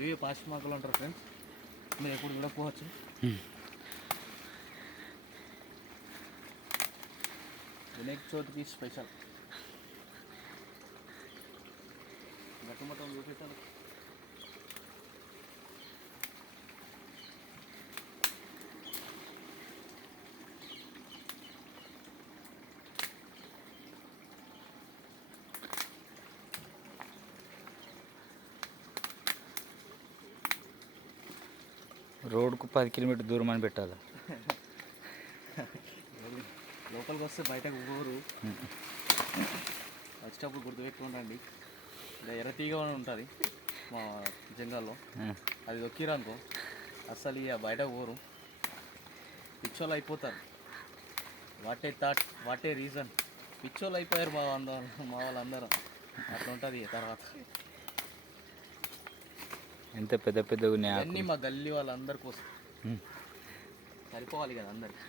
ఇవి పాశ్చిమాకులు అంటారు ఫ్రెండ్స్, మీరు ఎప్పుడు చూడకపోవచ్చు. వినాయక చవితికి స్పెషల్ గట్టుమట్టం చూపించాలి. రోడ్కు 10 కిలోమీటర్ దూరం అని పెట్టాలి. లోపలికి వస్తే బయటకు ఊరు వచ్చేటప్పుడు గుర్తుపెట్టుకోండి. ఇలా ఎర్రతీగ ఉంటుంది మా జంగాల్లో, అది దొక్కిరనుకో అస్సలు ఇక బయటకు ఊరు, పిచ్చోళ్ళు అయిపోతారు. వాటే థాట్ వాటే రీజన్, పిచ్చోళ్ళు అయిపోయారు మా వాళ్ళందరూ. అట్లా ఉంటుంది తర్వాత. ఎంత పెద్ద పెద్దగా ఉన్నాయి అన్నీ మా గల్లీ వాళ్ళందరి కోసం సరిపోవాలి కదా అందరికి.